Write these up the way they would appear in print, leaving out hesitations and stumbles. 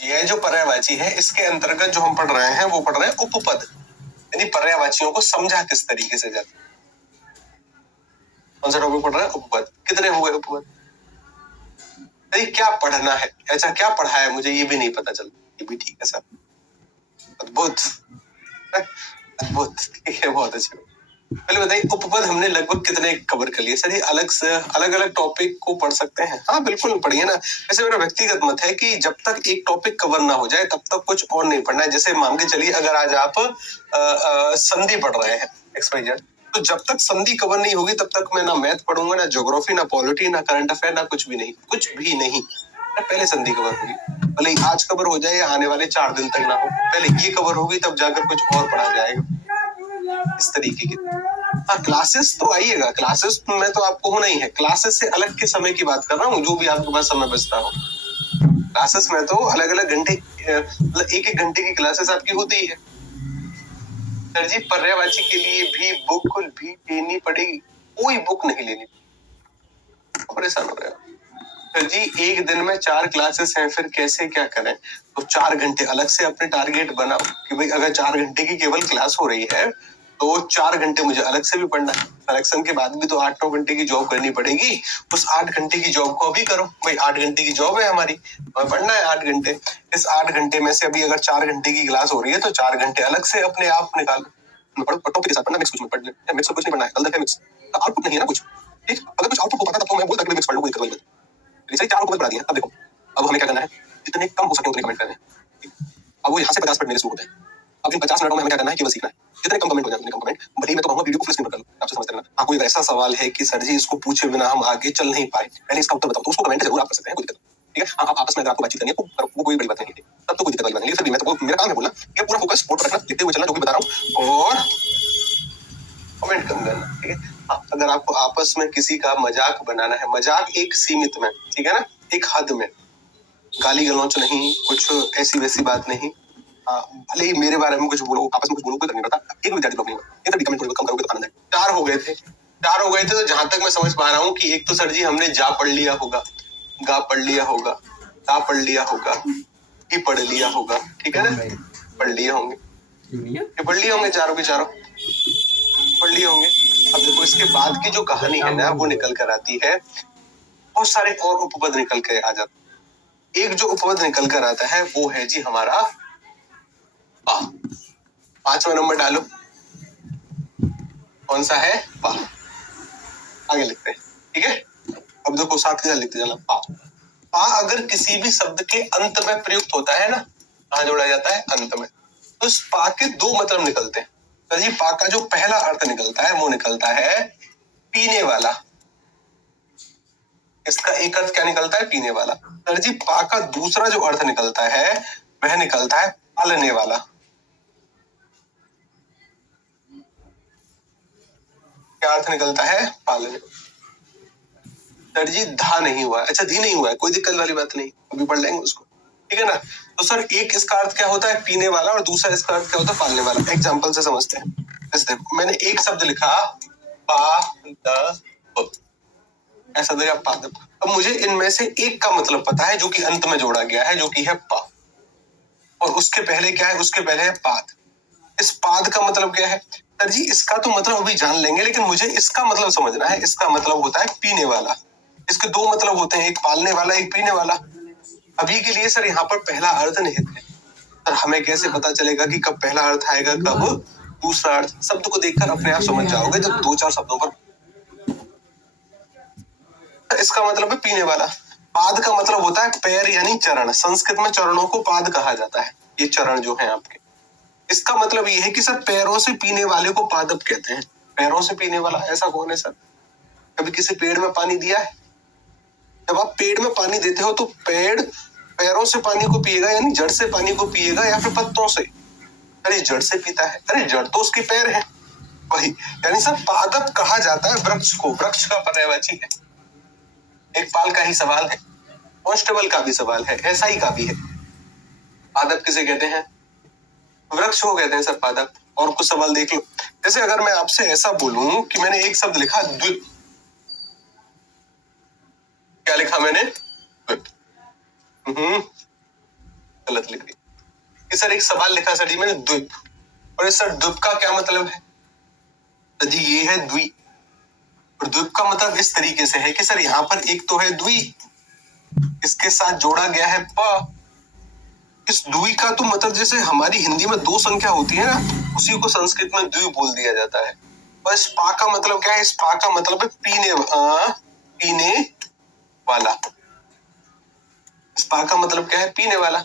ये जो पर्यायवाची है, इसके अंतर्गत जो हम पढ़ रहे हैं वो पढ़ रहे हैं उपपद, यानी पर्यायवाचियों को समझा किस तरीके से जाता है। कौन सा टॉपिक पढ़ रहे हैं? उपपद। कितने हुए उपपद? नहीं, क्या पढ़ना है, ऐसा क्या पढ़ा है मुझे ये भी नहीं पता चलता। ये भी ठीक है सर, अद्भुत अद्भुत, ठीक है, बहुत अच्छी। पहले बताइए उपपद हमने लगभग कितने कवर कर लिए सर? ये अलग से अलग अलग टॉपिक को पढ़ सकते हैं? हाँ बिल्कुल पढ़िए ना। वैसे मेरा व्यक्तिगत मत है कि जब तक एक टॉपिक कवर ना हो जाए तब तक कुछ और नहीं पढ़ना है। जैसे मान के चलिए अगर आज आप संधि पढ़ रहे हैं XYZ, तो जब तक संधि कवर नहीं होगी तब तक मैं ना मैथ पढ़ूंगा, ना ज्योग्राफी, ना पॉलिटी, ना करंट अफेयर, ना कुछ भी नहीं, कुछ भी नहीं। पहले संधि कवर होगी, भले ही आज कवर हो जाए या आने वाले 4 दिन तक ना हो, पहले ये कवर होगी तब जाकर कुछ और पढ़ा जाएगा, इस तरीके की। हाँ क्लासेस तो आइएगा, क्लासेस में तो आपको होना ही है। क्लासेस से अलग के समय की बात कर रहा हूँ, जो भी आपके पास समय बचता हो। क्लासेस में तो अलग अलग घंटे, एक एक घंटे की क्लासेस आपकी होती ही है। सर जी पर्यायवाची के लिए भी बुक भी लेनी पड़ेगी? कोई बुक नहीं लेनी, परेशान हो रहे हो सर जी। एक दिन में 4 क्लासेस हैं, फिर कैसे क्या करें? तो 4 घंटे अलग से अपने टारगेट बनाओ कि भाई अगर 4 घंटे की केवल क्लास हो रही है तो 4 घंटे मुझे अलग से भी पढ़ना है। सिलेक्शन के बाद भी तो 8-9 घंटे की जॉब करनी पड़ेगी, उस 8 घंटे की जॉब को अभी करो। भाई 8 घंटे की जॉब है हमारी, पढ़ना है 8 घंटे। इस 8 घंटे में से अभी अगर 4 घंटे की क्लास हो रही है तो 4 घंटे अलग से अपने आप निकालो। टॉपिक के साथ पढ़ना, मिक्स कुछ मत पढ़ ले, मिक्स कुछ नहीं पढ़ना है, गलत है मिक्स। आउटपुट नहीं है ना कुछ, ठीक। अगर कुछ आउटपुट हो पाता तब तो मैं बोलता कि मिक्स पढ़ लो, कोई दिक्कत नहीं। सही 4 उपपद बना दिए। अब देखो, अब हमें क्या करना है, जितने कम हो सके उतने कमेंट करने हैं। अब वो यहाँ से 50 मिनट मेरे शुरू होते हैं। अब इन 50 मिनटों में हमें क्या करना है, केवल सीखना है। जितने कम कमेंट हो जाए उतने कम कमेंट। भले ही मैं तो कहूँगा वीडियो को फुल स्क्रीन पर कर लो, आपसे समझते रहना। हाँ कोई ऐसा सवाल है कि सर जी इसको पूछे बिना हम आगे चल नहीं पाए, पहले इसका उत्तर बताओ, तो उसको कमेंट जरूर आप कर सकते हैं, कोई दिक्कत नहीं। ठीक है, हाँ आप आपस में अगर आपको बातचीत करनी है वो कोई बड़ी बात नहीं है, तब तो कोई दिक्कत वाली बात नहीं है। फिर भी मैं तो मेरा काम है बोलना, ये पूरा फोकस बोर्ड पर रखना, लिखते हुए चलना जो भी बता रहा हूँ, और कमेंट कम करना। ठीक है, हाँ अगर आपको आपस में किसी का मजाक बनाना है, मजाक एक सीमित में, ठीक है ना, एक हद में, गाली गलौच नहीं, कुछ ऐसी वैसी बात नहीं। भले ही मेरे बारे में कुछ बोलो, आपस में कुछ बोलो, कोई फर्क नहीं पड़ता। एक विद्यार्थी लोग नहीं हुआ, ये तो कमेंट कम करोगे तो आनंद है। 4 हो गए थे, 4 हो गए थे, तो जहां तक मैं समझ पा रहा हूँ कि एक तो सर जी हमने जा पढ़ लिया होगा, गा पढ़ लिया होगा, ता पढ़ लिया होगा, ही पढ़ लिया होगा, ठीक है ना, पढ़ लिए होंगे, ये पढ़ लिए होंगे, चारों के चारों पढ़ लिए होंगे। अब देखो इसके बाद की जो कहानी है ना वो निकल कर आती है, बहुत सारे और उपपद निकल के आ जाते। एक जो उपपद निकल कर आता है वो है जी हमारा पा। 5वां नंबर डालो, कौन सा है? पा। आगे लिखते हैं, ठीक है। अब देखो साथ के साथ लिखते जाना, पा। पा अगर किसी भी शब्द के अंत में प्रयुक्त होता है ना, कहाँ जोड़ा जाता है? अंत में। तो इस पा के 2 मतलब निकलते हैं। तो जी पा का जो पहला अर्थ निकलता है वो निकलता है पीने वाला। इसका एक अर्थ क्या निकलता है? पीने वाला। सर जी पा का दूसरा जो अर्थ निकलता है वह निकलता है पालने वाला। क्या अर्थ निकलता है? पालने। सर जी धा नहीं हुआ, अच्छा धी नहीं हुआ है, कोई दिक्कत वाली बात नहीं, अभी पढ़ लेंगे उसको, ठीक है ना। तो सर एक इसका अर्थ क्या होता है? पीने वाला, और दूसरा इसका अर्थ क्या होता है? पालने वाला। एग्जाम्पल से समझते हैं। जैसे मैंने एक शब्द लिखा पादप, ऐसा देखा पादप। अब मुझे इनमें से एक का मतलब पता है जो कि अंत में जोड़ा गया है, जो कि है पा, और उसके पहले क्या है? उसके पहले है पाद। इस पाद का मतलब क्या है? सर जी इसका तो मतलब अभी जान लेंगे, लेकिन मुझे इसका मतलब समझना है। इसका मतलब होता है पीने वाला। इसके 2 मतलब होते हैं, एक पालने वाला, एक पीने वाला। अभी के लिए सर यहाँ पर पहला अर्थ निहित है। सर हमें कैसे पता चलेगा कि कब पहला अर्थ आएगा, कब दूसरा अर्थ? शब्द को देखकर अपने आप समझ जाओगे जब 2-4 शब्दों पर। इसका मतलब है पीने वाला। पाद का मतलब होता है पैर यानी चरण। संस्कृत में चरणों को पाद कहा जाता है, ये चरण जो है आपके। इसका मतलब ये है कि सर पैरों से पीने वाले को पादप कहते हैं। पैरों से पीने वाला ऐसा कौन है सर? कभी किसी पेड़ में पानी दिया है? जब आप पेड़ में पानी देते हो तो पेड़ पैरों से पानी को पिएगा, यानी जड़ से पानी को पिएगा, या फिर पत्तों से? अरे जड़ से पीता है। अरे जड़ तो उसके पैर है, वही। यानी सर पादप कहा जाता है वृक्ष को, वृक्ष का पर्यायवाची है। एक पाल का ही सवाल है, कांस्टेबल का भी सवाल है, एसआई का भी है। पादप किसे कहते हैं? वृक्ष को कहते हैं सर पादप। और कुछ सवाल देख लो, जैसे अगर मैं आपसे ऐसा बोलूं कि मैंने एक शब्द लिखा द्वीप, क्या लिखा मैंने? द्वीप। गलत लिख दिया। कि सर एक सवाल लिखा सर जी मैंने द्वीप, और सर द्वीप का क्या मतलब है? तो जी ये है द्वी, और द्वीप का मतलब इस तरीके से है कि सर यहाँ पर एक तो है द्वी, इसके साथ जोड़ा गया है प। इस द्वी का तो मतलब जैसे हमारी हिंदी में दो संख्या होती है ना, उसी को संस्कृत में द्वी बोल दिया जाता है। और इस पा का मतलब क्या है? इस पा का मतलब है पीने वाला। इस पा का मतलब क्या है? पीने वाला।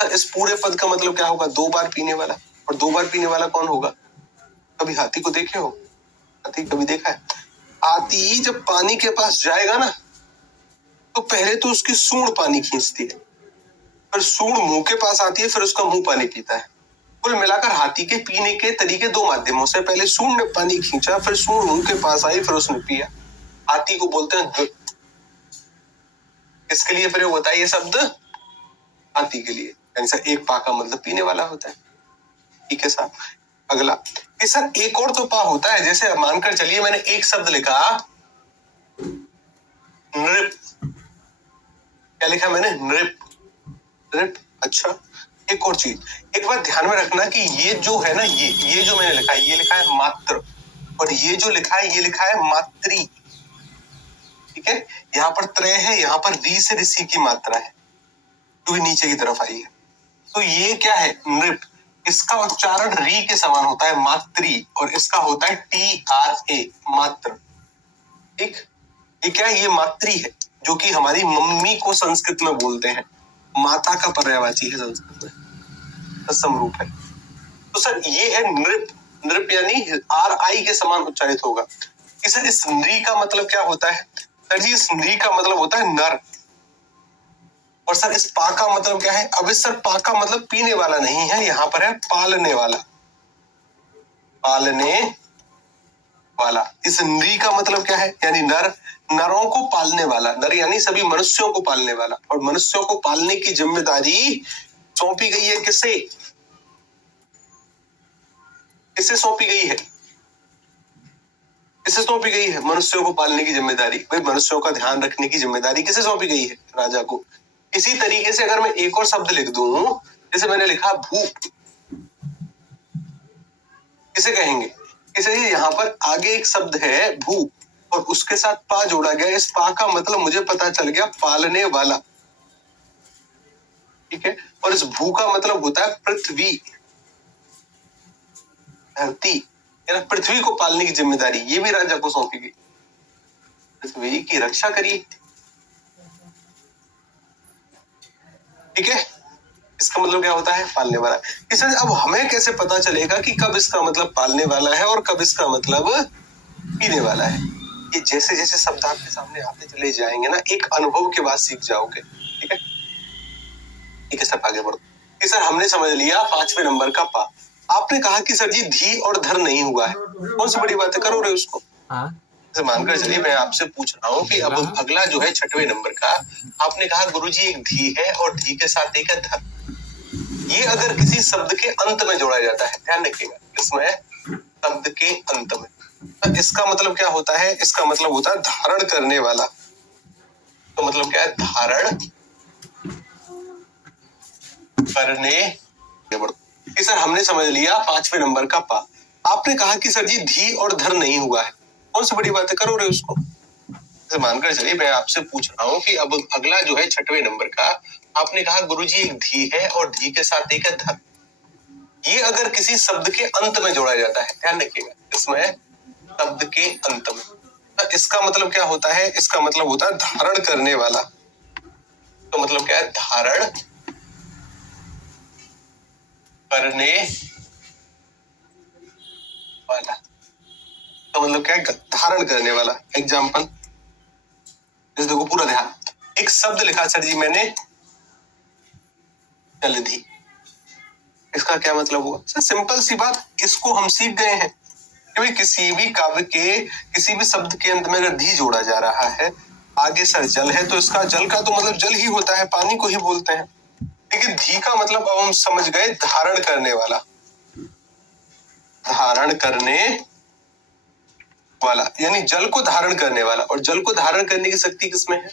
इस पूरे पद का मतलब क्या होगा? दो बार पीने वाला। और दो बार पीने वाला कौन होगा? कभी हाथी को देखे हो? हाथी कभी देखा है? हाथी जब पानी के पास जाएगा ना, तो पहले तो उसकी सूंड पानी खींचती है, फिर सूंड मुंह के पास आती है, फिर उसका मुंह पानी पीता है। कुल मिलाकर हाथी के पीने के तरीके दो माध्यमों से, पहले सूंड ने पानी खींचा, फिर सूंड मुंह के पास आई, फिर उसने पिया। हाथी को बोलते हैं द्वीप। इसके लिए प्रयोग होता है ये शब्द? हाथी के लिए। यानी सर एक पा का मतलब पीने वाला होता है। ठीक है साहब। अगला कि सर एक और तो पा होता है, जैसे मानकर चलिए मैंने एक शब्द लिखा नृप। क्या लिखा मैंने? नृप। नृप। अच्छा, एक और चीज, एक बात ध्यान में रखना कि ये जो है ना, ये जो मैंने लिखा है, ये लिखा है मात्र, और ये जो लिखा है ये लिखा है मात्री। ठीक है, यहाँ पर त्रय है, यहाँ पर री से ऋषि की मात्रा है, जो नीचे की तरफ आई है। तो ये क्या है? नृप। इसका उच्चारण री के समान होता है, मात्री, और इसका होता है TRA, मात्र। ठीक, ये क्या है? ये मात्री है, जो कि हमारी मम्मी को संस्कृत में बोलते हैं। माता का पर्यायवाची है संस्कृत में, तत्सम रूप है। तो सर ये है नृप। नृप यानी RI के समान उच्चारित होगा। इस नृ का मतलब क्या होता है? सर जी इस नृ का मतलब होता है नर। और सर इस पा का मतलब क्या है? अब इस सर पा का मतलब पीने वाला नहीं है, यहाँ पर है पालने वाला। पालने वाला। इस नृ का मतलब क्या है? यानी नर, नरों को पालने वाला। नर यानी सभी मनुष्यों को पालने वाला, और मनुष्यों को पालने की जिम्मेदारी सौंपी गई है किसे? किसे सौंपी गई है? किसे सौंपी गई है? मनुष्यों को पालने की जिम्मेदारी। भाई मनुष्यों का ध्यान रखने की जिम्मेदारी किसे सौंपी गई है? राजा को। इसी तरीके से अगर मैं एक और शब्द लिख दूं, जैसे मैंने लिखा भूप, किसे कहेंगे? किसे? यहाँ पर आगे एक शब्द है भूप, और उसके साथ पा जोड़ा गया। इस पा का मतलब मुझे पता चल गया पालने वाला। ठीक है, और इस भू का मतलब होता है पृथ्वी, धरती। यानी पृथ्वी को पालने की जिम्मेदारी ये भी राजा को सौंपी गई। पृथ्वी की रक्षा करिए। ठीक है, इसका मतलब क्या होता है? पालने वाला। इसलिए अब हमें कैसे पता चलेगा कि कब इसका मतलब पालने वाला है और कब इसका मतलब पीने वाला है? ये जैसे जैसे शब्द आपके सामने आते चले जाएंगे ना, एक अनुभव के बाद सीख जाओगे। ठीक है, ठीक है सर, आगे बढ़ो। कि सर हमने समझ लिया 5वें नंबर का पा। आपने कहा कि सर जी धी और धर नहीं हुआ है, कौन सी बड़ी बात है, करो रे उसको। मानकर चलिए मैं आपसे पूछ रहा हूँ कि अब अगला जो है 6वें नंबर का, आपने कहा गुरुजी एक धी है और धी के साथ एक है धर। ये अगर किसी शब्द के अंत में जोड़ा जाता है, ध्यान रखिएगा, इसमें शब्द के अंत में, तो इसका मतलब क्या होता है? इसका मतलब होता है धारण करने वाला। तो मतलब क्या है? धारण करने। कि सर हमने समझ लिया 5वें नंबर का पा। आपने कहा कि सर जी धी और धर नहीं हुआ है, कौन सी बड़ी बात है, करो रे उसको। मानकर चलिए मैं आपसे पूछ रहा हूँ कि अब अगला जो है 6वें नंबर का, आपने कहा गुरुजी एक धी है और धी के साथ एक है धर। ये अगर किसी शब्द के अंत में जोड़ा जाता है, ध्यान रखिएगा, इसमें शब्द के अंत में, तो इसका मतलब क्या होता है? इसका मतलब होता है धारण करने वाला। तो मतलब क्या है? धारण करने वाला। तो मतलब क्या है? धारण करने वाला। एग्जाम्पल देखो, पूरा ध्यान। एक शब्द लिखा सर जी मैंने जलधि, इसका क्या मतलब हुआ? सर सिंपल सी बात, इसको हम सीख गए हैं कि किसी भी काव्य के किसी भी शब्द के अंत में अगर धी जोड़ा जा रहा है, आगे सर जल है, तो इसका जल का तो मतलब जल ही होता है, पानी को ही बोलते हैं। लेकिन धी का मतलब अब हम समझ गए धारण करने वाला। धारण करने वाला यानी जल को धारण करने वाला। और जल को धारण करने की शक्ति किसमें है?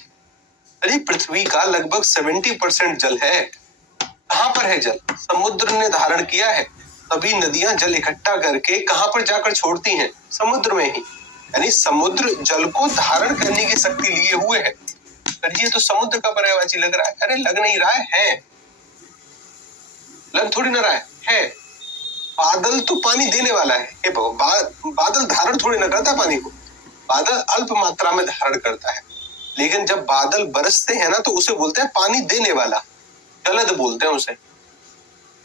अरे पृथ्वी का लगभग 70% जल है। कहां है जल, समुद्र ने धारण किया है, तभी नदियां जल इकट्ठा करके कहां पर जाकर छोड़ती हैं? समुद्र में ही। यानी समुद्र जल को धारण करने की शक्ति लिए हुए है। पर ये तो समुद्र का पर्यायवाची लग रहा है। अरे लग नहीं रहा है, लग थोड़ी ना रहा है। बादल तो पानी देने वाला है। बादल धारण थोड़ी ना करता पानी को, बादल अल्प मात्रा में धारण करता है। लेकिन जब बादल बरसते हैं ना तो उसे बोलते हैं पानी देने वाला, जलद बोलते हैं उसे।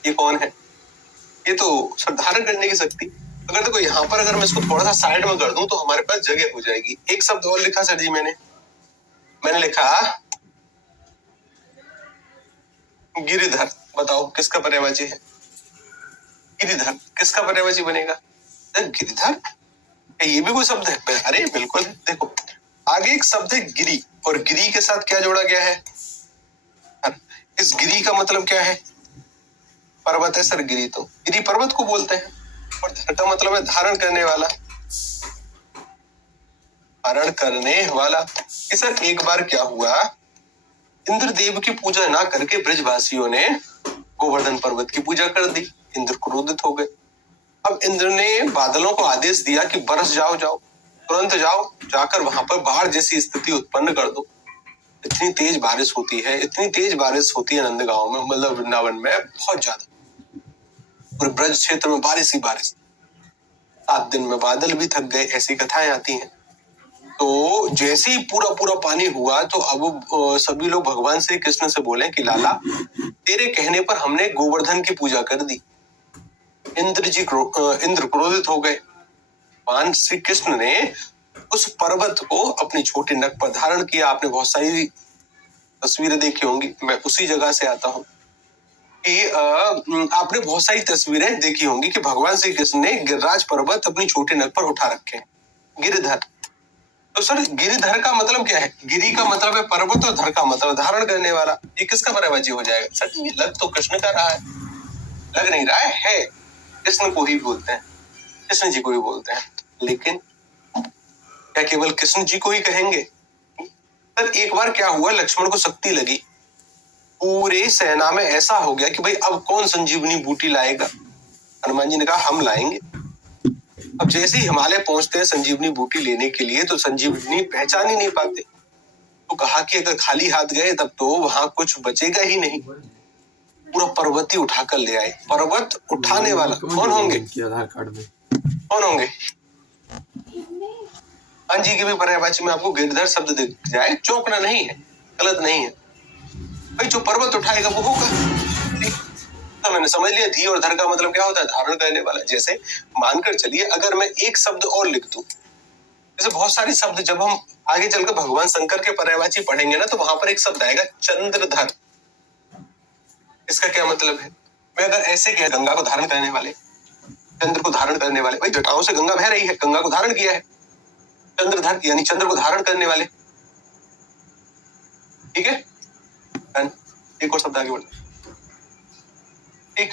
ये कौन है? ये तो धारण करने की शक्ति। अगर देखो यहाँ पर अगर मैं इसको थोड़ा सा साइड में कर दूं तो हमारे पास जगह हो जाएगी। एक शब्द और लिखा सर जी मैंने लिखा गिरिधर। बताओ किसका पर्यायवाची है? गिरिधर किसका पर्यायवाची बनेगा? गिरिधर, ये भी कोई शब्द है? अरे बिल्कुल। देखो आगे एक शब्द है गिरी, और गिरी के साथ क्या जोड़ा गया है? इस गिरी का मतलब क्या है? पर्वत है सर। गिरी तो गिरी पर्वत को बोलते हैं। और धर का मतलब है धारण करने वाला, धारण करने वाला। कि सर एक बार क्या हुआ, इंद्रदेव की पूजा ना करके ब्रजवासियों ने गोवर्धन पर्वत की पूजा कर दी। इंद्र क्रोधित हो गए। अब इंद्र ने बादलों को आदेश दिया कि बरस जाओ, तुरंत जाओ, जाकर वहां पर बाढ़ जैसी स्थिति उत्पन्न कर दो। इतनी तेज बारिश होती है, इतनी तेज बारिश होती है नंदगांव में, मतलब वृंदावन में बहुत ज्यादा, पूरे ब्रज क्षेत्र में बारिश ही बारिश। 7 दिन में बादल भी थक गए, ऐसी कथाएं आती हैं। तो जैसे ही पूरा पानी हुआ तो अब सभी लोग भगवान श्री कृष्ण से बोले कि लाला तेरे कहने पर हमने गोवर्धन की पूजा कर दी। इंद्र क्रोधित हो गए। भगवान श्री कृष्ण ने उस पर्वत को अपनी छोटी नख पर धारण किया। आपने बहुत सारी तस्वीरें देखी होंगी, मैं उसी जगह से आता हूँ कि आपने बहुत सारी तस्वीरें देखी होंगी कि भगवान श्री कृष्ण ने गिरिराज पर्वत अपनी छोटी नख पर उठा रखे हैं, गिरिधर। तो सर गिरिधर का मतलब क्या है? गिरी का मतलब है पर्वत और धर का मतलब धारण करने वाला। ये किसका पर्यायवाची हो जाएगा? सर ये लग तो कृष्ण का रहा है, लग नहीं रहा है। कृष्ण को ही बोलते हैं, कृष्ण जी को ही बोलते हैं। लेकिन क्या केवल कृष्ण जी को ही कहेंगे? सर एक बार क्या हुआ, लक्ष्मण को शक्ति लगी, पूरे सेना में ऐसा हो गया कि भाई अब कौन संजीवनी बूटी लाएगा? हनुमान जी ने कहा हम लाएंगे। अब जैसे ही हिमालय पहुंचते हैं संजीवनी बूटी लेने के लिए तो संजीवनी पहचान ही नहीं पाते। तो कहा कि अगर खाली हाथ गए तब तो वहां कुछ बचेगा ही नहीं। पूरा पर्वत ही उठाकर ले आए। पर्वत उठाने वाला कौन होंगे? आधार कार्ड में कौन होंगे? हाँ जी की भी पर्यायवाची में आपको गिरधर शब्द दिख जाए, चौंकना नहीं है, गलत नहीं है भाई। जो पर्वत उठाएगा वो होगा। तो मैंने समझ लिया धी और धर का मतलब क्या होता है? धारण करने वाला। जैसे मानकर चलिए अगर मैं एक शब्द और लिख दूं, जैसे बहुत सारे शब्द जब हम आगे चलकर भगवान शंकर के पर्यायवाची पढ़ेंगे ना तो वहां पर एक शब्द आएगा चंद्रधर। इसका क्या मतलब है? मैं अगर ऐसे कह गंगा को धारण करने वाले, चंद्र को धारण करने वाले, भाई जटाओं से गंगा बह रही है, गंगा को धारण किया है। चंद्रधर यानी चंद्र को धारण करने वाले। ठीक है, एक और शब्द आगे बढ़ो। ठीक,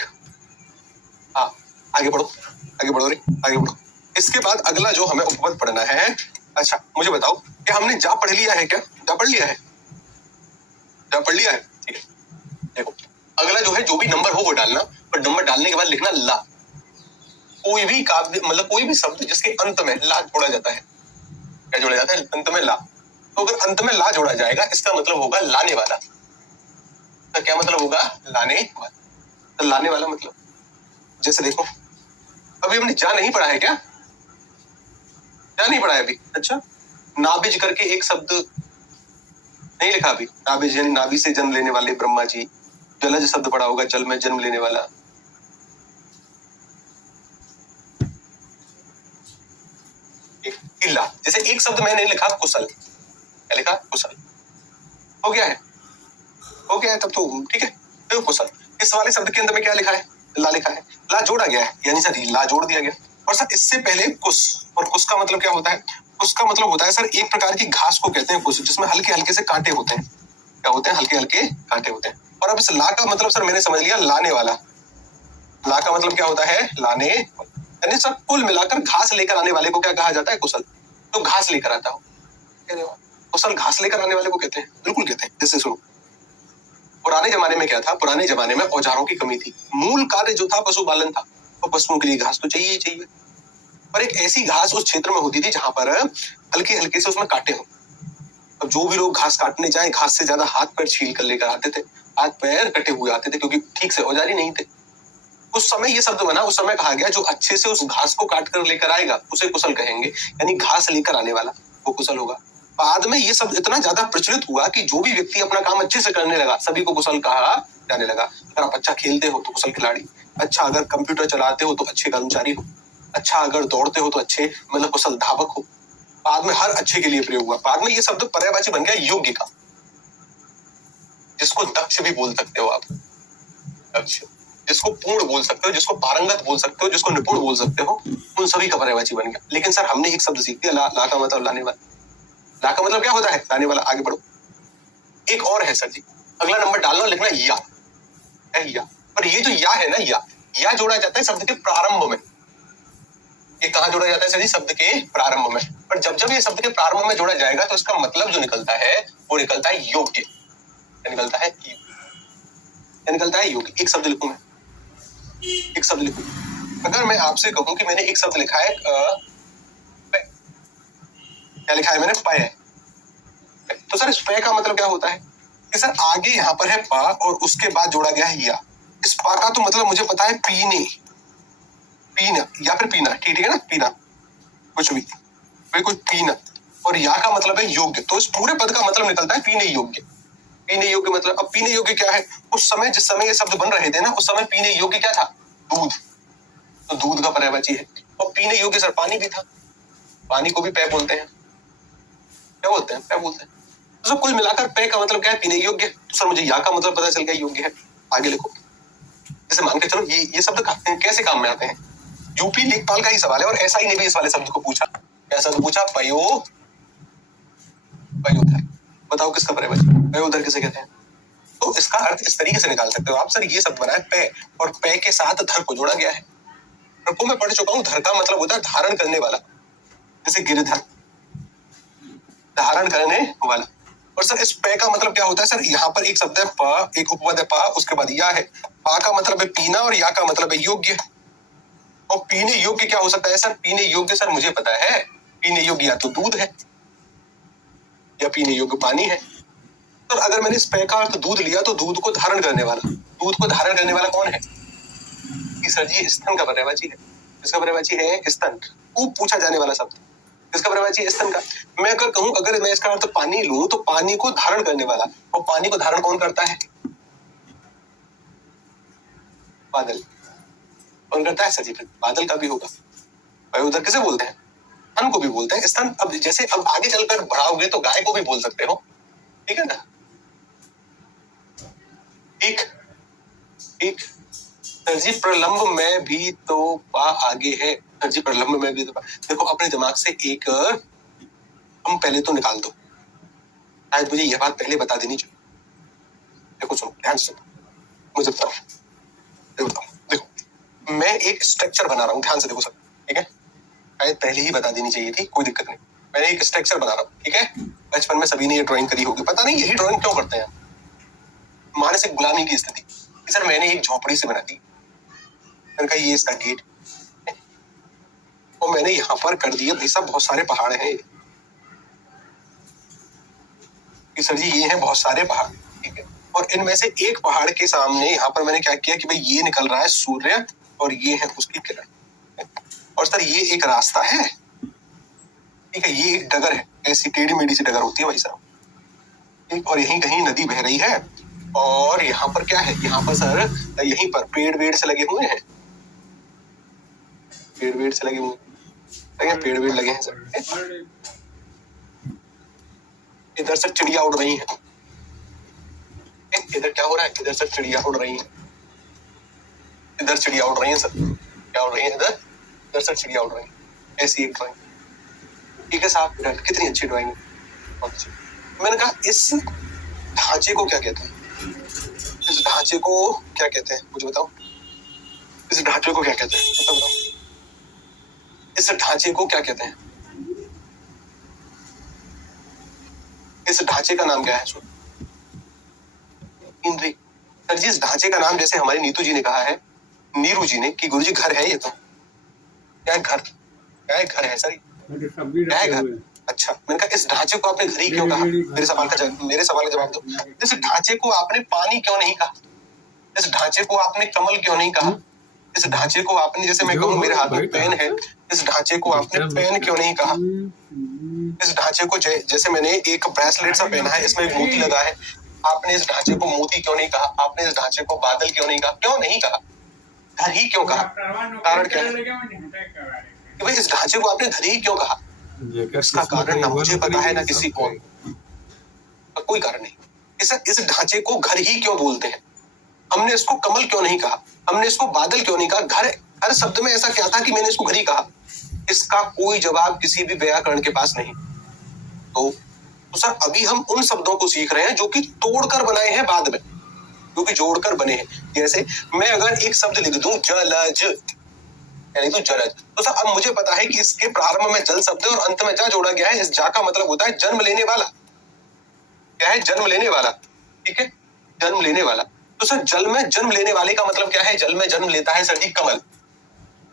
हाँ आगे बढ़ो, आगे बढ़ो रे, आगे बढ़ो। इसके बाद अगला जो हमें उपपद पढ़ना है। अच्छा मुझे बताओ क्या हमने जा पढ़ लिया है? क्या जा पढ़ लिया है? जा पढ़ लिया है? ठीक है, देखो अगला जो है जो भी नंबर हो वो डालना, पर नंबर डालने के बाद लिखना ला। कोई भी काव्य मतलब कोई भी शब्द जिसके अंत में ला जोड़ा जाता है, क्या जोड़ा जाता है? अंत में ला। तो अगर अंत में ला जोड़ा जाएगा इसका मतलब होगा लाने वाला। तो क्या मतलब होगा? लाने वाला। तो लाने वाला मतलब जैसे देखो अभी हमने जा नहीं पढ़ा है। क्या जा नहीं पढ़ा है अभी? अच्छा, नाभिज करके एक शब्द नहीं लिखा अभी। नाभिज यानी नाभि से जन्म लेने वाले ब्रह्मा जी। जलज शब्द पढ़ा होगा, जल में जन्म लेने वाला। किला, जैसे एक शब्द मैंने लिखा कुशल, क्या लिखा? कुशल। हो गया है, हो गया है तब तो ठीक है। तो कुशल इस वाले शब्द के अंदर में क्या लिखा है? ला लिखा है, ला जोड़ा गया है, यानी सर ला जोड़ दिया गया। और सर इससे पहले कुश, और कुश का मतलब क्या होता है? कुश का मतलब होता है सर एक प्रकार की घास को कहते हैं कुश, जिसमें हल्के हल्के से कांटे होते हैं। क्या होते हैं? हल्के हल्के कांटे होते हैं। और अब इस ला का मतलब सर मैंने समझ लिया लाने वाला। ला का मतलब क्या होता है? लाने, यानी सर कुल मिलाकर घास लेकर आने वाले को क्या कहा जाता है? कुशल। तो घास लेकर आता हो, कुशल घास लेकर आने वाले को कहते हैं, बिल्कुल कहते हैं। जैसे सुनो पुराने जमाने में क्या था? पुराने जमाने में औजारों की कमी थी। मूल कार्य जो था पशुपालन था, और पशुओं के लिए घास तो चाहिए ही चाहिए। पर एक ऐसी घास उस क्षेत्र में होती थी जहां पर हल्के हल्के से उसमें कांटे हों। अब जो भी लोग घास काटने जाए, घास से ज्यादा हाथ पैर छील कर लेकर आते थे। हाथ पैर कटे हुए आते थे, क्योंकि ठीक से औजार ही नहीं थे। उस समय ये शब्द बना, उस समय कहा गया जो अच्छे से उस घास को काट कर लेकर आएगा उसे कुशल कहेंगे, यानी घास लेकर आने वाला वो कुशल होगा। बाद में ये शब्द इतना ज्यादा प्रचलित हुआ कि जो भी व्यक्ति अपना काम अच्छे से करने लगा सभी को कुशल कहा जाने लगा। अगर आप अच्छा खेलते हो तो कुशल खिलाड़ी, अच्छा अगर कंप्यूटर चलाते हो तो अच्छे कर्मचारी हो, अच्छा अगर दौड़ते हो तो अच्छे मतलब कुशल धावक हो। बाद में हर अच्छे के लिए प्रयोग हुआ। बाद में ये शब्द पर्यायवाची बन गया योग्य का, जिसको दक्ष भी बोल सकते हो आप, दक्ष, जिसको पूर्ण बोल सकते हो, जिसको पारंगत बोल सकते हो, जिसको निपुण बोल सकते हो, उन सभी का पर्यायवाची बन गया। लेकिन सर हमने एक शब्द सीख दिया, ला का मतलब लाने वाला। ला का मतलब क्या होता है? लाने वाला। आगे बढ़ो। एक और है सर जी, अगला नंबर डालना, लिखना या है, या। पर ये जो या है ना, या जोड़ा जाता है शब्द के प्रारंभ में। ये कहाँ जोड़ा जाता है सर जी? शब्द के प्रारंभ में। पर जब जब ये शब्द के प्रारंभ में जोड़ा जाएगा तो इसका मतलब जो निकलता है वो निकलता है योग्य। निकलता है योग्य। एक शब्द लिखूं मैं, एक शब्द लिखूं। अगर मैं आपसे कहूं कि मैंने एक शब्द लिखा है, क्या लिखा है मैंने? पय। तो सर इस पय का मतलब क्या होता है कि सर आगे यहाँ पर है पा और उसके बाद जोड़ा गया है या। इस पा का तो मतलब मुझे पता है पीने, पीना या फिर पीना, ठीक है ना? पीना, कुछ भी, बिल्कुल पीना। और या का मतलब है योग्य। तो इस पूरे पद का मतलब निकलता है पीने योग्य। पीने योग्य मतलब, अब पीने योग्य क्या है? उस समय जिस समय ये शब्द बन रहे थे ना, उस समय पीने योग्य क्या था? दूध। तो दूध का पर्यायवाची है। और पीने योग्य सर पानी भी था। पानी को भी पेय बोलते हैं। क्या बोलते हैं? पेय बोलते हैं। तो कुल मिलाकर पेय का मतलब क्या है? पीने योग्य। तो सर मुझे या का मतलब पता चल गया योग्य है। आगे लिखो। जैसे मान के चलो ये शब्द कैसे काम में आते हैं? यूपी लेखपाल का ही सवाल है और एसआई ने भी इस वाले शब्द को पूछा। क्या शब्द पूछा? पयोधर। बताओ किसका पर्यायवाची? पयोधर किसे कहते हैं? तो इसका अर्थ इस तरीके से निकाल सकते हो आप, सर ये शब्द बना है पेय और पेय के साथ धर को जोड़ा गया है। धर को मैं पढ़ चुका हूँ, धर का मतलब होता है धारण करने वाला, जैसे गिरधर, धारण करने वाला। और सर इस पेय का मतलब क्या होता है? सर यहाँ पर एक शब्द है प, एक उपपद है पा, उसके बाद या है। पा का मतलब है पीना और या का मतलब है योग्य। और पीने योग्य क्या हो सकता है सर? पीने योग्य सर मुझे पता है, पीने योग्य या तो दूध है या पीने योग्य पानी है। तो अगर मैंने इस पेय का अर्थ दूध लिया तो दूध को धारण करने वाला, दूध को धारण करने वाला कौन है? सर जी स्तन का पर्यायवाची है। इसका पर्यायवाची है स्तन। खूब पूछा जाने वाला शब्द। इसका पर्यायवाची है स्तन का। मैं अगर कहूं, अगर मैं इसका अर्थ पानी लूं तो पानी को धारण करने वाला, और पानी को धारण कौन करता है? बादल। कौन करता है सर जी? बादल का भी होगा। उधर किसे बोलते हैं? स्तन को भी बोलते हैं। स्तन, अब जैसे अब आगे चलकर बढ़ाओगे तो गाय को भी बोल सकते हो, ठीक है ना? ठीक ठीक। सर जी प्रलंब में भी तो पा आगे है। सर जी प्रलंब में भी तो पा। देखो अपने दिमाग से एक हम पहले तो निकाल दो, शायद मुझे यह बात पहले बता देनी चाहिए। देखो सुनो, ध्यान से मुझे बताओ, देखो मैं एक स्ट्रक्चर बना रहा हूँ, ध्यान से देखो सर, ठीक है? शायद पहले ही बता देनी चाहिए थी, कोई दिक्कत नहीं। मैंने एक स्ट्रक्चर बना रहा हूँ, ठीक है? बचपन में सभी ने ये ड्राइंग करी होगी, पता नहीं यही ड्राइंग क्यों करते हैं। मानसिक गुलामी की स्थिति। सर मैंने एक झोपड़ी से बना दी, मैंने कहा ये इसका गेट, और मैंने यहाँ पर कर दिया भाई साहब बहुत सारे पहाड़ हैं। सर जी ये हैं बहुत सारे पहाड़, ठीक है? और इनमें से एक पहाड़ के सामने यहाँ पर मैंने क्या किया कि भाई ये निकल रहा है सूर्य और ये है उसकी किरण, और सर ये एक रास्ता है, ठीक है? ये एक डगर है, ऐसी टेढ़ी मेढ़ी सी डगर होती है भाई साहब, ठीक? और यहीं कहीं नदी बह रही है, और यहाँ पर क्या है? यहाँ पर सर यहीं पर पेड़ वेड़ से लगे हुए हैं, पेड़ वेड़ से लगे हुए हैं, पेड़ वेड़ लगे हैं सर। इधर से चिड़िया उड़ रही है, इधर क्या हो रहा है? इधर से चिड़िया उड़ रही है, इधर चिड़िया उड़ रही है सर, क्या उड़ रही है? इधर से चिड़िया उड़ रही है। ऐसी एक ड्राइंग, ठीक है साहब? कितनी अच्छी ड्राइंग है, बहुत अच्छी। मैंने कहा इस ढांचे को क्या कहते हैं? इस ढांचे को क्या कहते हैं मुझे बताओ? इस ढांचे को क्या कहते हैं बताओ? इस ढांचे को क्या कहते हैं? इस ढांचे का नाम क्या है? इंद्री। सर जी इस ढांचे का नाम जैसे हमारी नीतू जी ने कहा है, नीरू जी ने, कि गुरुजी घर है ये तो क्या है? घर क्या है? घर है सर, क्या है घर? अच्छा, मैंने कहा इस ढांचे को आपने घर ही क्यों कहा? मेरे सवाल का जवाब दो। इस ढांचे को आपने पानी क्यों नहीं कहा? इस ढांचे को आपने कमल क्यों नहीं कहा? इस ढांचे को आपने, जैसे मैं कहूँ मेरे हाथ में पेन है, इस ढांचे को आपने पेन क्यों नहीं कहा? इस ढांचे को जैसे मैंने एक ब्रेसलेट सा पहना है, इसमें एक मोती लगा है, आपने इस ढांचे को मोती क्यों नहीं कहा? आपने इस ढांचे को बादल क्यों नहीं कहा? क्यों नहीं कहा? घर ही क्यों कहा? कारण क्या है कि भाई इस ढांचे को आपने घर ही क्यों कहा? इसका कारण ना मुझे पता है ना किसी को, कोई कारण नहीं। इस ढांचे को घर ही क्यों बोलते हैं? हमने इसको कमल क्यों नहीं कहा? हमने इसको बादल क्यों नहीं कहा? घर, हर शब्द में ऐसा क्या था कि मैंने इसको घर ही कहा? इसका कोई जवाब किसी भी व्याकरण के पास नहीं। तो सर अभी हम उन शब्दों को सीख रहे हैं जो कि तोड़कर बनाए हैं बाद में, जो कि जोड़कर बने हैं। जैसे मैं अगर एक शब्द लिख दूं जलज, यानी तो जलज, तो सर अब मुझे पता है कि इसके प्रारंभ में जल शब्द है और अंत में जा जोड़ा गया है। इस जा का मतलब होता है जन्म लेने वाला। क्या है? जन्म लेने वाला। ठीक है, जन्म लेने वाला। तो सर जल में जन्म लेने वाले का मतलब क्या है? जल में जन्म लेता है सर जी कमल,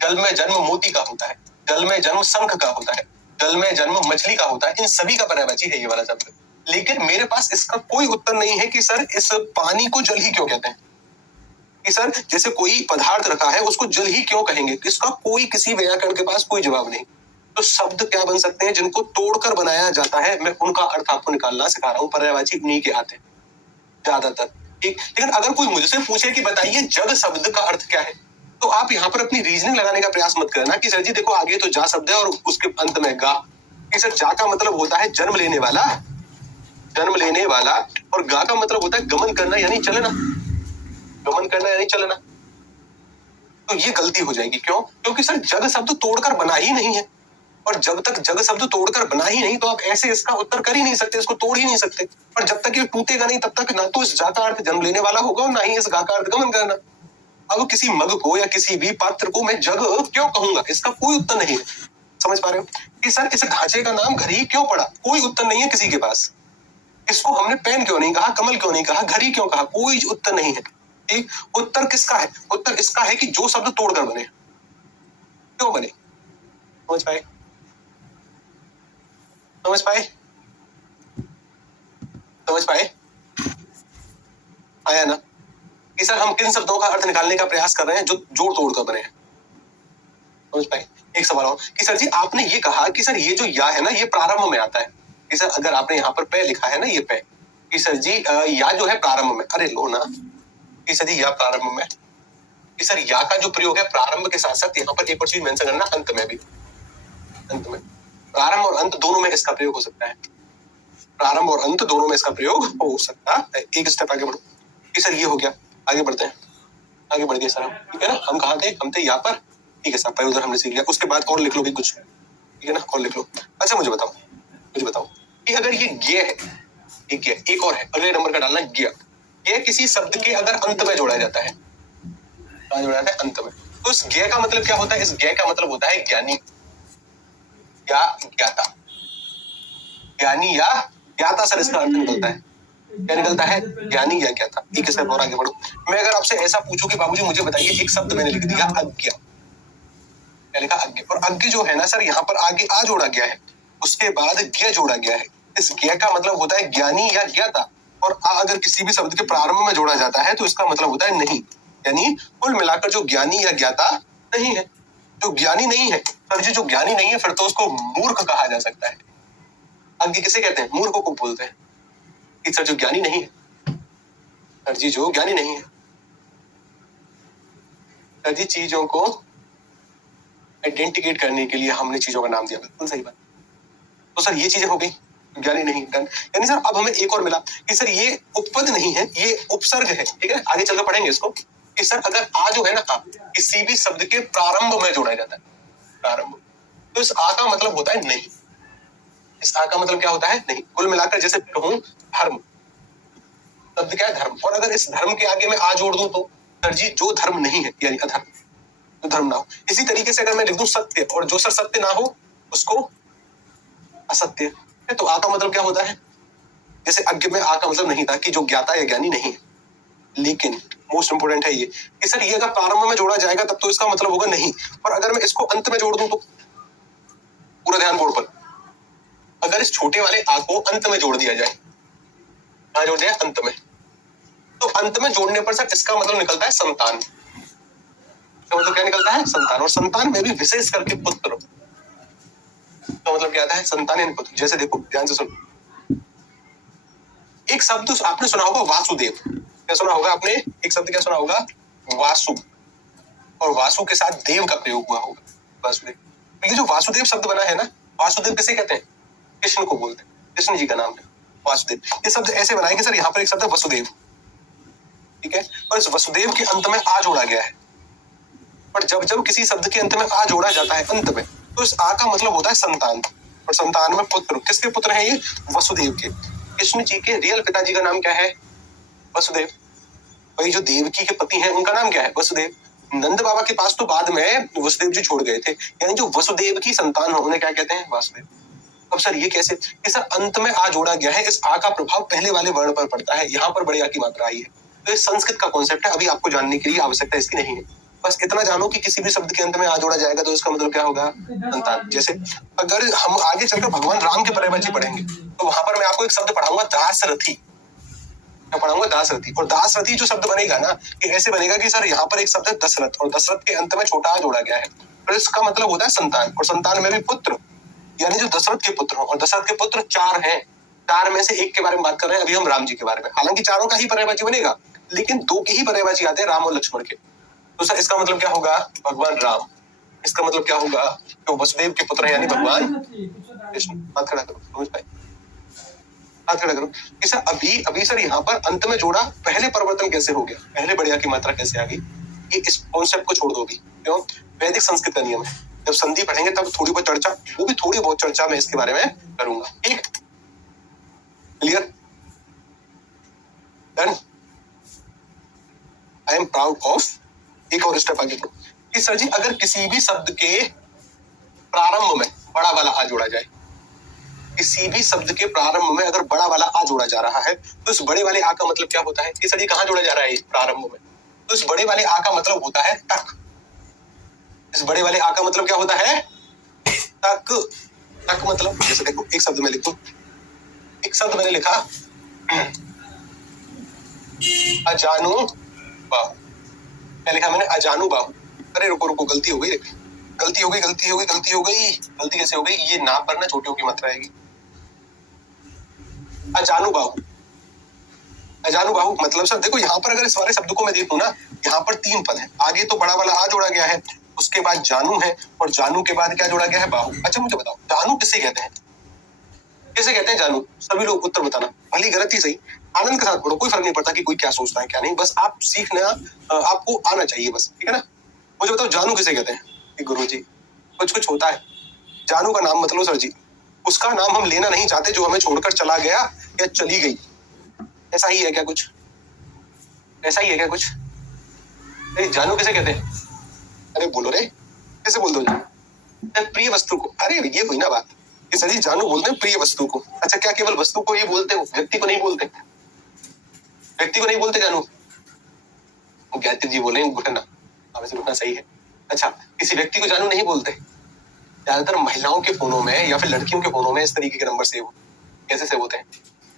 जल में जन्म मोती का होता है, जल में जन्म शंख का होता है, जल में जन्म मछली का होता है। इन सभी का पर्यायवाची है ये वाला शब्द। लेकिन मेरे पास इसका कोई उत्तर नहीं है कि सर इस पानी को जल ही क्यों कहते हैं, कि सर जैसे कोई पदार्थ रखा है उसको जल ही क्यों कहेंगे? इसका कोई किसी व्याकरण के पास कोई जवाब नहीं। तो शब्द क्या बन सकते हैं जिनको तोड़कर बनाया जाता है, मैं उनका अर्थ आपको निकालना सिखा रहा हूँ। पर्यायवाची उन्हीं के आते हैं ज्यादातर। ठीक, लेकिन अगर कोई मुझसे पूछे कि बताइए जग शब्द का अर्थ क्या है, तो आप यहाँ पर अपनी रीजनिंग लगाने का प्रयास मत करना कि सर जी देखो आगे तो जा शब्द है और उसके अंत में गा, कि सर जा का मतलब होता है जन्म लेने वाला, जन्म लेने वाला, और गा का मतलब होता है गमन करना यानी चलना, गमन करना यानी चलना। तो ये गलती हो जाएगी। क्यों? क्योंकि सर जग शब्द तोड़कर बना ही नहीं है, और जब तक जग शब्द तोड़कर बना ही नहीं तो आप ऐसे इसका उत्तर कर ही नहीं सकते, इसको तोड़ ही नहीं सकते। और जब तक ये टूटेगा नहीं तब तक ना तो इस जा का अर्थ जन्म लेने वाला होगा और ना ही इस गा का अर्थ गमन करना। अब किसी मग को या किसी भी पात्र को मैं जग क्यों कहूंगा, इसका कोई उत्तर नहीं है। समझ पा रहे हो कि सर इस ढांचे का नाम घर ही क्यों पड़ा? कोई उत्तर नहीं है किसी के पास। इसको हमने पेन क्यों नहीं कहा, कमल क्यों नहीं कहा, घर ही क्यों कहा? कोई उत्तर नहीं है। ठीक, उत्तर किसका है? उत्तर इसका है कि जो शब्द तोड़कर बने। क्यों बने? समझ पाए? समझ पाए? समझ पाए? आया ना कि सर हम किन शब्दों का अर्थ निकालने का प्रयास कर रहे हैं जो जोड़ तोड़ कर बने हैं। समझ पाए? एक सवाल और कि सर जी आपने ये कहा कि सर ये जो या है ना ये प्रारंभ में आता है, कि सर अगर आपने यहाँ पर पे लिखा है ना ये पे, कि सर जी या जो है प्रारंभ में, अरे लो ना, कि सर जी या प्रारंभ में, कि सर या का जो प्रयोग है प्रारंभ के साथ साथ यहाँ पर एक और चीज मेंशन करना, अंत में भी, अंत में, प्रारंभ और अंत दोनों में इसका प्रयोग हो सकता है। प्रारंभ और अंत दोनों में इसका प्रयोग हो सकता है। एक स्टेप आगे बढ़ो कि सर ये हो गया, आगे बढ़ते हैं, आगे बढ़ गए सर हम, ठीक है ना। हम कहाँ थे? हम थे यहाँ पर, ठीक है सर, उधर हमने सीख लिया। उसके बाद और लिख लो भी कुछ, ठीक है ना, और लिख लो। अच्छा मुझे बताओ कि अगर ये गे है, ठीक है, एक और है, अगले नंबर का डालना गे। ये किसी शब्द के अगर अंत में जोड़ा जाता है, कहाँ जोड़ा जाता है? अंत में। तो इस गे का मतलब क्या होता है? इस गे का मतलब होता है ज्ञानी या ज्ञाता, ज्ञानी या ज्ञाता सर इसका अर्थ निकलता है। क्या निकलता है? ज्ञानी या ज्ञाता। एक स्टेप और आगे बढ़ो। मैं अगर आपसे ऐसा पूछूं कि बाबूजी मुझे बताइए, एक शब्द मैंने लिख दिया अज्ञा, क्या लिखा? अज्ञ। और अज्ञ जो है ना सर यहाँ पर आगे आ जोड़ा गया है, उसके बाद ज्ञ जोड़ा गया है। इस ज्ञ का मतलब होता है ज्ञानी या ज्ञाता, और आ अगर किसी भी शब्द के प्रारंभ में जोड़ा जाता है तो इसका मतलब होता है नहीं। यानी कुल मिलाकर जो ज्ञानी या ज्ञाता नहीं है, जो ज्ञानी नहीं है सर जी, जो ज्ञानी नहीं है फिर तो उसको मूर्ख कहा जा सकता है। अज्ञ किसे कहते हैं? मूर्ख को बोलते हैं कि सर जो ज्ञानी नहीं है, सर जी जो ज्ञानी नहीं है, सर जी चीजों को आइडेंटिफिकेट करने के लिए हमने चीजों का नाम दिया। बिल्कुल सही बात। तो सर ये चीजें हो गई, ज्ञानी नहीं, डन। यानी सर अब हमें एक और मिला कि सर ये उपपद नहीं है, ये उपसर्ग है। ठीक है, आगे चलकर पढ़ेंगे इसको कि सर अगर आ जो है ना, आ किसी भी शब्द के प्रारंभ में जोड़ा जाता है, प्रारंभ, तो इस आ का मतलब होता है नहीं। इस आ का मतलब क्या होता है? नहीं। कुल मिलाकर जैसे कहूं धर्म, शब्द क्या है? धर्म। और अगर इस धर्म के आगे मैं आ जोड़ दूं तो सर जी जो धर्म नहीं है यानी अधर्म, जो धर्म ना हो। इसी तरीके से अगर मैं लिख दूं सत्य, और जो सर सत्य ना हो उसको असत्य है। तो आ का मतलब क्या होता है? जैसे अज्ञ में आ का मतलब नहीं था कि जो ज्ञाता या ज्ञानी नहीं है, लेकिन मोस्ट इंपोर्टेंट है ये कि सर ये अगर प्रारंभ में जोड़ा जाएगा तब तो इसका मतलब होगा नहीं, और अगर मैं इसको अंत में जोड़ दूं तो, पूरा ध्यान बोर्ड पर, अगर इस छोटे वाले आ को अंत में जोड़ दिया जाए, कहां जोड़ दिया? अंत में, तो अंत में जोड़ने पर सर इसका मतलब निकलता है संतान। तो मतलब क्या निकलता है? संतान। और संतान में भी विशेष करके पुत्र, तो मतलब क्या आता है? संतान यानी पुत्र। जैसे देखो ध्यान से सुनो, एक शब्द आपने सुना होगा वासुदेव। क्या सुना होगा आपने? एक शब्द क्या सुना होगा? वासु, और वासु के साथ देव का प्रयोग हुआ होगा, वासुदेव। तो ये जो वासुदेव शब्द बना है ना, वासुदेव किसे कहते हैं? कृष्ण को बोलते हैं, कृष्ण जी का नाम है वासुदेव। ये शब्द ऐसे बना है कि सर यहाँ पर एक शब्द है वसुदेव, ठीक है, और इस वसुदेव के अंत में आ जोड़ा गया है। पर जब जब किसी शब्द के अंत में आ जोड़ा जाता है अंत में, तो इस आ का मतलब होता है संतान, और संतान में पुत्र। किसके पुत्र हैं ये? वसुदेव के। कृष्ण जी के रियल पिताजी का नाम क्या है? वसुदेव। वही जो देवकी के पति हैं उनका नाम क्या है? वसुदेव। नंद बाबा के पास तो बाद में वसुदेव जी छोड़ गए थे, यानी जो वसुदेव की संतान हो उन्हें क्या कहते हैं? वासुदेव। अब सर ये कैसे? कि सर अंत में आ जोड़ा गया है, इस आ का प्रभाव पहले वाले वर्ण पर पड़ता है, यहाँ पर बड़े आ की मात्रा आई है। तो ये संस्कृत का कॉन्सेप्ट है, अभी आपको जानने के लिए आवश्यकता इसकी नहीं है। बस इतना जानो कि किसी भी शब्द के अंत में आ जोड़ा जाएगा तो इसका मतलब क्या होगा? संतान। जैसे अगर हम आगे चलकर भगवान राम के पर्यायवाची पढ़ेंगे तो वहां पर मैं आपको एक शब्द पढ़ाऊंगा दासरथी। मैं पढ़ाऊंगा दासरथी, और दासरथी जो शब्द बनेगा ना, ये ऐसे बनेगा कि सर यहाँ पर एक शब्द है दशरथ, और दशरथ के अंत में छोटा आ जोड़ा गया है, तो इसका मतलब होता है संतान। और संतान में भी पुत्र, यानी जो दशरथ के पुत्र हो, और दशरथ के पुत्र 4 हैं, 4 में से एक के बारे में बात कर रहे हैं अभी हम, राम जी के बारे में। हालांकि चारों का ही पर्यायवाची बनेगा, लेकिन 2 के ही पर्यायवाची आते हैं, राम और लक्ष्मण के। तो सर इसका मतलब क्या होगा? भगवान राम। इसका मतलब क्या होगा? जो वसुदेव के पुत्र है यानी भगवान कृष्ण। हाथ खड़ा करो, समझ पाए? हाथ खड़ा करो कि सर अभी सर यहाँ पर अंत में जोड़ा, पहले परिवर्तन कैसे हो गया? पहले बढ़िया की मात्रा कैसे आ गई? ये इस कॉन्सेप्ट को छोड़ दो अभी, क्यों? वैदिक संस्कृत का नियम है, जब संधि पढ़ेंगे तब थोड़ी बहुत चर्चा, वो भी थोड़ी बहुत चर्चा मैं इसके बारे में करूंगा। ठीक, clear, done. I am proud of. एक और स्टेप आगे बढ़ो कि सर जी अगर किसी भी शब्द के प्रारंभ में बड़ा वाला आ जोड़ा जाए, किसी भी शब्द के प्रारंभ में अगर बड़ा वाला आ जोड़ा जा रहा है, तो इस बड़े वाले आ का मतलब क्या होता है? कि सर ये कहाँ जोड़ा जा रहा है? प्रारंभ में। तो इस बड़े वाले आ का मतलब होता है तक। इस बड़े वाले आ का मतलब क्या होता है? तक। तक मतलब जैसे देखो एक शब्द में लिखूं, एक शब्द मैंने लिखा अजानु बाहु। क्या लिखा मैंने? अजानु बाहु। अरे रुको रुको, गलती हो गई, गलती हो गई, गलती हो गई, गलती हो गई। गलती कैसे हो गई? ये ना पर ना छोटियों की मात्रा आएगी। अजानु बाहु, अजानु बाहु मतलब सर देखो यहाँ पर अगर इस वाले शब्द को मैं देखूं ना, यहाँ पर 3 पद है, आगे तो बड़ा वाला आ जोड़ा गया है, उसके बाद जानू है, और जानू के बाद क्या जोड़ा गया है? बाहु। अच्छा मुझे बताओ जानू किसे कहते हैं? किसे कहते हैं जानू? सभी लोग उत्तर बताना, भली गलत ही सही, आनंद के साथ पढ़ो, कोई फर्क नहीं पड़ता कि कोई क्या सोचता है क्या नहीं, बस आप सीखना आपको आना चाहिए बस, ठीक है ना? मुझे बताओ जानू किसे कहते हैं? गुरु जी कुछ कुछ होता है, जानू का नाम मतलब सर जी उसका नाम हम लेना नहीं चाहते जो हमें छोड़कर चला गया या चली गई, ऐसा ही है क्या कुछ? ऐसा ही है क्या कुछ? जानू किसे कहते हैं? अरे बोलो रे, कैसे बोल दो? प्रिय वस्तु को। अरे ये हुई ना बात कि सर जी जानू बोलते हैं प्रिय वस्तु को। अच्छा क्या केवल वस्तु को ही बोलते हो, व्यक्ति को नहीं बोलते? व्यक्ति को नहीं बोलते जानू? गायत्री जी बोले घुटना, वैसे घुटना सही है। अच्छा किसी व्यक्ति को जानू नहीं बोलते? ज्यादातर महिलाओं के फोनों में या फिर लड़कियों के फोनों में इस तरीके के नंबर सेव, कैसे सेव होते हैं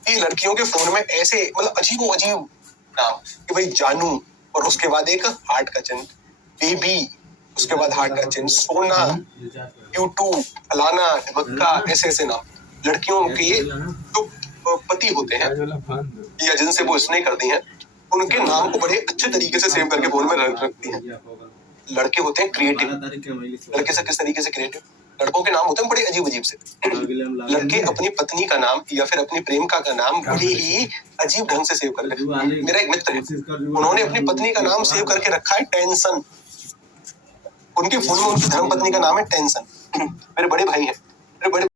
कि लड़कियों के फोन में ऐसे मतलब अजीबो अजीब नाम कि भाई जानू, और उसके बाद एक हार्ट का चिन्ह, बेबी, उसके बाद हार्ट का चिन्ह, सोना, यूट्यूब, फलाना, ढबक्का, ऐसे ऐसे नाम। लड़कियों के जो पति होते हैं या जिनसे वो स्नेह करती हैं, उनके नाम को बड़े अच्छे तरीके से सेव करके फोन में रखती हैं। लड़के होते हैं क्रिएटिव। लड़के से किस तरीके से क्रिएटिव? लड़कों के नाम होते हैं बड़े अजीब अजीब से। लड़के अपनी पत्नी का नाम या फिर अपनी प्रेमिका का नाम बड़े ही अजीब ढंग से सेव करते हैं। मेरा एक मित्र है, उन्होंने अपनी पत्नी का नाम सेव करके रखा है टेंशन। उनके फोन में उनकी धर्मपत्नी का नाम है टेंशन। मेरे बड़े भाई हैं, मेरे बड़े